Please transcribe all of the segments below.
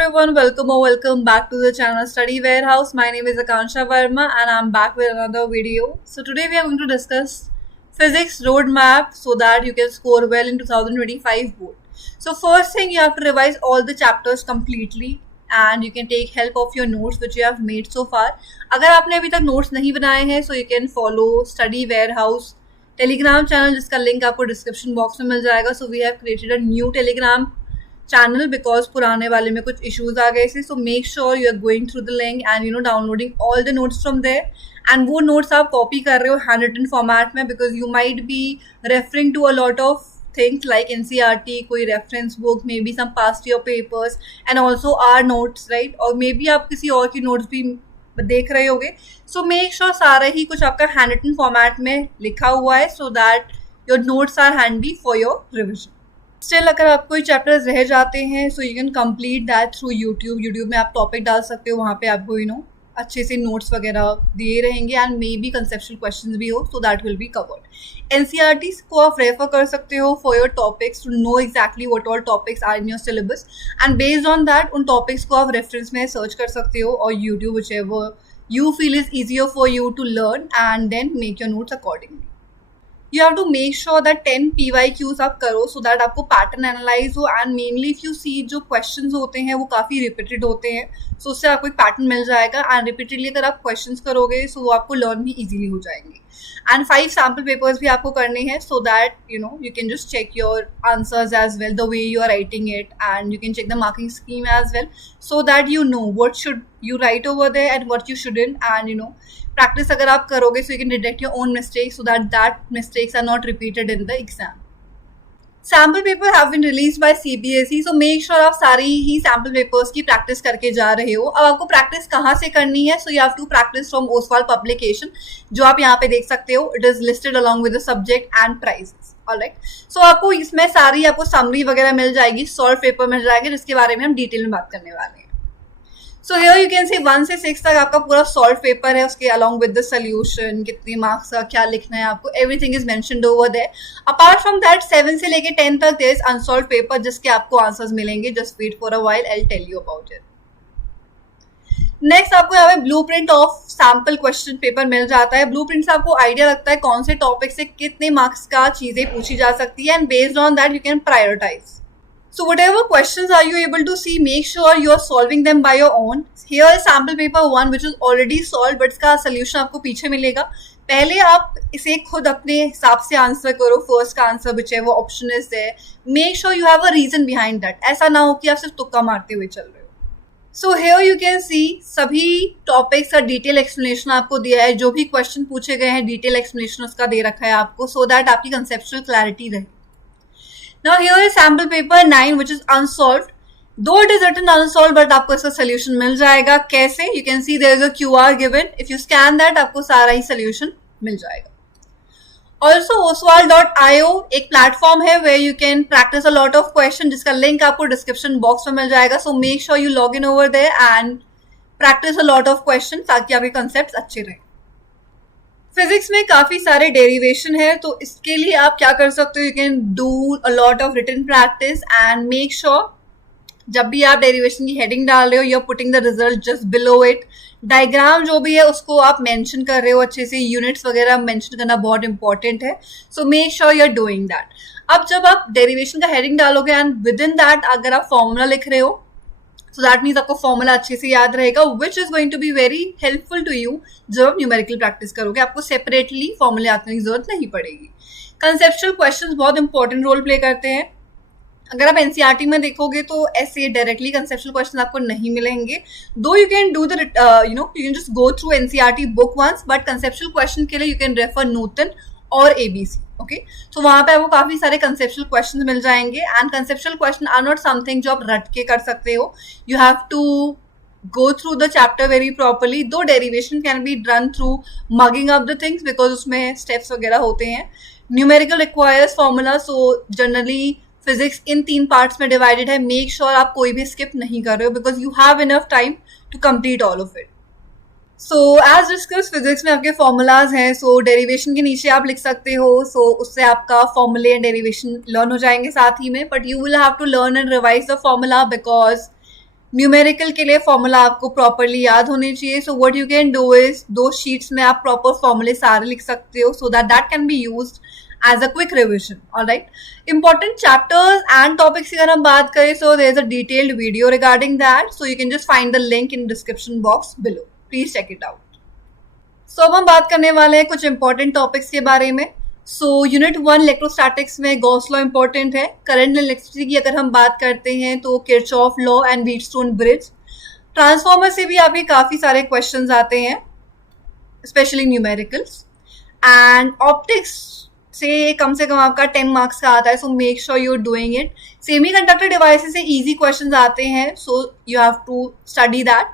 everyone, welcome back to the channel Study Warehouse. My name is Akansha Verma and I'm back with another video. So today we are going to discuss physics roadmap so that you can score well in 2025 board. So first thing, you have to revise all the chapters completely and you can take help of your notes which you have made so far. अगर आपने अभी तक notes नहीं बनाए हैं so you can follow Study Warehouse Telegram channel जिसका link आपको description box में मिल जाएगा. So we have created a new Telegram channel because पुराने वाले में कुछ issues आ गए थे. So make sure you are going through the link and downloading all the notes from there. And वो notes आप copy कर रहे हो handwritten format में because you might be referring to a lot of things like NCERT, कोई reference book, maybe some past year papers and also our notes, right? और maybe आप किसी और की notes भी देख रहे होगे. So make sure सारा ही कुछ आपका handwritten format में लिखा हुआ है so that your notes are handy for your revision. Still अगर आप कोई चैप्टर्स रह जाते हैं so you can complete that through YouTube में आप टॉपिक डाल सकते हो. वहाँ पे आपको अच्छे से नोट्स वगैरह दिए रहेंगे and may be conceptual questions भी हो so that will be covered. NCERT को आप रेफर कर सकते हो for your topics to know exactly what all topics are in your syllabus and based on that उन टॉपिक्स को आप रेफरेंस में सर्च कर सकते हो और YouTube whichever you feel is easier for you to learn and then make your notes accordingly. You have to make sure that 10 PYQs आप करो so that आपको पैटर्न एनालाइज हो and mainly if you see जो questions होते हैं वो काफ़ी repeated होते हैं सो उससे आपको एक पैटर्न मिल जाएगा एंड रिपीटेडली अगर आप क्वेश्चंस करोगे सो वो आपको लर्न भी इजीली हो जाएंगे. एंड 5 सैम्पल पेपर्स भी आपको करने हैं so that you can just check your answers as well the way you are writing it and you can check the marking scheme as well so that you know what should you write over there and what you shouldn't and practice अगर आप करोगे so you can detect your own mistakes so that mistakes are not repeated in the exam. Sample paper have been released by CBSE so make sure आप सारी ही sample papers की practice करके जा रहे हो. अब आपको practice कहाँ से करनी है so you have to practice from OSWAL publication जो आप यहाँ पे देख सकते हो. It is listed along with the subject and prizes. Alright. So आपको इसमें सारी आपको summary वगैरह मिल जाएगी, solve paper मिल जाएगी जिसके बारे में हम डिटेल में बात करने वाले हैं. So here you can see 1 से 6 तक आपका पूरा सॉल्व पेपर है उसके along with the solution कितने मार्क्स का क्या लिखना है आपको everything is mentioned over there. Apart from that 7 से लेके 10 तक there is unsolved paper जिसके आपको आंसर्स मिलेंगे. Just wait for a while, I'll tell you about it. Next आपको यहाँ पे blueprint of sample question paper मिल जाता है. ब्लूप्रिंट से आपको आइडिया लगता है कौन से टॉपिक से कितने मार्क्स का चीजें पूछी जा सकती है and based on that you can prioritise. So whatever questions are you able to see, make sure you are solving them by your own. Here is sample paper 1 which is already solved but इसका solution आपको पीछे मिलेगा. पहले आप इसे खुद अपने हिसाब से आंसर करो. फर्स्ट का answer whichever option is there. Make sure you have a reason behind that. ऐसा ना हो कि आप सिर्फ तुक्का मारते हुए चल रहे हो. So here you can see सभी टॉपिक्स का डिटेल एक्सप्लेनेशन आपको दिया है. जो भी क्वेश्चन पूछे गए हैं डिटेल एक्सप्लेनेशन उसका दे रखा है आपको so that आपकी कंसेप्चुअल क्लैरिटी रहे. Now here is sample paper 9 which is unsolved. Though it is written unsolved but आपको इसका solution मिल जाएगा. कैसे? You can see there is a QR given. If you scan that आपको सारा ही solution मिल जाएगा. Also oswal.io एक platform है where you can practice a lot of questions जिसका link आपको description box में मिल जाएगा. So make sure you log in over there and practice a lot of questions ताकि आपके concepts अच्छे रहें. फिजिक्स में काफी सारे डेरिवेशन है तो इसके लिए आप क्या कर सकते हो. You can do a lot of written practice and make sure जब भी आप डेरिवेशन की हेडिंग डाल रहे हो you are putting the result just below it. Diagram जो भी है उसको आप मेंशन कर रहे हो अच्छे से. यूनिट्स वगैरह मेंशन करना बहुत इंपॉर्टेंट है so make sure you are doing that. अब जब आप डेरिवेशन का हेडिंग डालोगे एंड विद इन दैट अगर आप फॉर्मूला लिख रहे हो so that means आपको फॉर्मूला अच्छे से याद रहेगा which is going to be very helpful to you जब आप न्यूमेरिकल प्रैक्टिस करोगे. आपको सेपरेटली फॉर्मूले आने की जरूरत नहीं पड़ेगी. कंसेप्चुअल क्वेश्चंस बहुत इंपॉर्टेंट रोल प्ले करते हैं. अगर आप एनसीईआरटी में देखोगे तो ऐसे डायरेक्टली कंसेप्चुअल क्वेश्चन आपको नहीं मिलेंगे. Though you can do the you can just go through NCERT book once but conceptual question के लिए यू कैन रेफर नूतन और एबीसी. ओके तो वहां पे आपको काफी सारे कंसेप्चुअल क्वेश्चंस मिल जाएंगे and conceptual question are not something जो आप रट के कर सकते हो. You have to go through the chapter very properly. Though derivation can be done through mugging up the things because उसमें स्टेप्स वगैरह होते हैं. Numerical requires formula so generally physics in 3 parts में डिवाइडेड है. मेक श्योर आप कोई भी skip नहीं कर रहे हो because you have enough time to complete all of it. So as discuss physics में आपके फॉर्मूलाज हैं सो डेरिवेशन के नीचे आप लिख सकते हो सो उससे आपका फॉर्मूले एंड डेरिवेशन लर्न हो जाएंगे साथ ही में. But you will have to learn and revise the formula because numerical के लिए फॉर्मूला आपको प्रॉपरली याद होने चाहिए. So what you can do is दो शीट्स में आप प्रॉपर फॉर्मूले सारे लिख सकते हो, so that can be used as a quick revision. All right, important chapters and topics की अगर हम बात करें, so there is a detailed video regarding that, so you can just find the link in description box below. Please check it out. So अब हम बात करने वाले हैं कुछ important topics के बारे में. So यूनिट 1 इलेक्ट्रोस्टैटिक्स में गॉस लॉ इंपॉर्टेंट है. करंट एंड इलेक्ट्रिसिटी की अगर हम बात करते हैं तो Kirchhoff law and Wheatstone bridge. Transformer से भी आपके काफी सारे क्वेश्चंस आते हैं, स्पेशली न्यूमेरिकल्स. एंड ऑप्टिक्स से कम आपका 10 मार्क्स का आता है, so make sure you are doing it. Semiconductor devices से इजी क्वेश्चंस आते हैं, so you have to study that.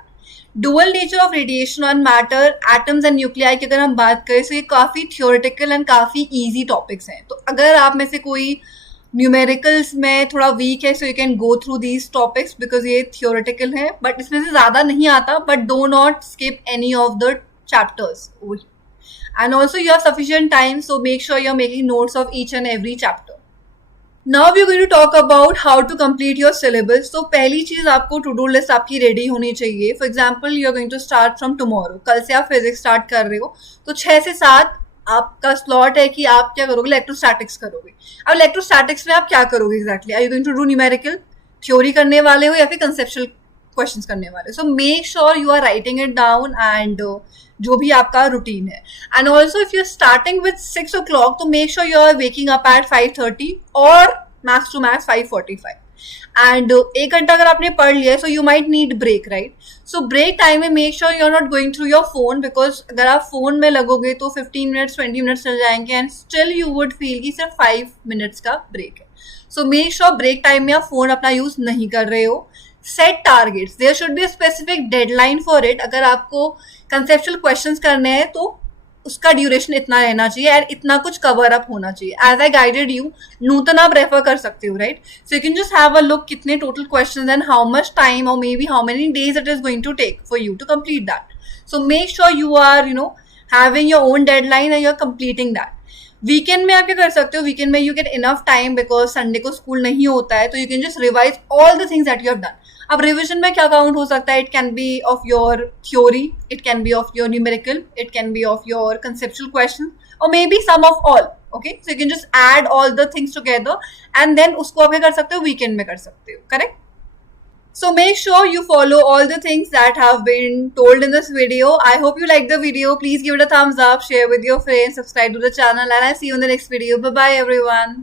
Dual nature of radiation on matter, atoms and nuclei की अगर हम बात करें, सो ये काफ़ी थियोरेटिकल एंड काफ़ी इजी टॉपिक्स हैं. तो अगर आप में से कोई न्यूमेरिकल्स में थोड़ा वीक है, so you can go through these topics because ये थियोरेटिकल है, बट इसमें से ज़्यादा नहीं आता. But do not skip any of the chapters. And also you have sufficient time, so make sure you're making notes of each and every chapter. Now we're going to talk about how to complete your syllabus. So पहली चीज आपको to do list आपकी ready होनी चाहिए. For example, you're going to start from tomorrow. कल से आप physics start कर रहे हो, तो 6 से 7 आपका slot है कि आप क्या करोगे, electrostatics करोगे. अब electrostatics में आप क्या करोगे exactly? Are you going to do numerical, theory करने वाले हो या फिर conceptual questions करने वाले? So make sure you are writing it down and जो भी आपका रूटीन है. And also if you are starting with 6 o'clock, तो make sure you are waking up at 5:30 और मैक्स टू मैक्स 5:45. एंड 1 घंटा अगर आपने पढ़ लिया है, so you might need break, right. So break time में make sure you are not going through your phone, because अगर आप फोन में लगोगे तो 15 मिनट्स 20 मिनट्स चल जाएंगे and still you would feel कि सिर्फ 5 मिनट्स का ब्रेक है. So make sure break time में आप फोन अपना यूज नहीं कर रहे हो. Set targets, there should be a specific deadline for it. अगर आपको कंसेप्चुअल क्वेश्चंस करने हैं तो उसका ड्यूरेशन इतना रहना चाहिए एंड इतना कुछ कवर अप होना चाहिए. As I guided you, Nootan आप रेफर कर सकते हो, right. So you can just have a look कितने total questions and how much time और maybe how many days it is going to take for you to complete that. So make sure you are having your own deadline and you are completing that. Weekend में आप क्या कर सकते हो, weekend में you get enough time because Sunday को school नहीं होता है, तो you can just revise all the things that you have done. अब रिविजन में क्या काउंट हो सकता है, it can be of your theory, it can be of your numerical, it can be of your conceptual question और maybe some of all. Okay, so you can just add all the things together and then उसको आप क्या कर सकते हो, weekend में कर सकते हो, correct. So make sure you follow all the things that have been told in this video. I hope you liked the video. Please give it a thumbs up, share with your friends, subscribe to the channel, and I'll see you in the next video. Bye bye everyone.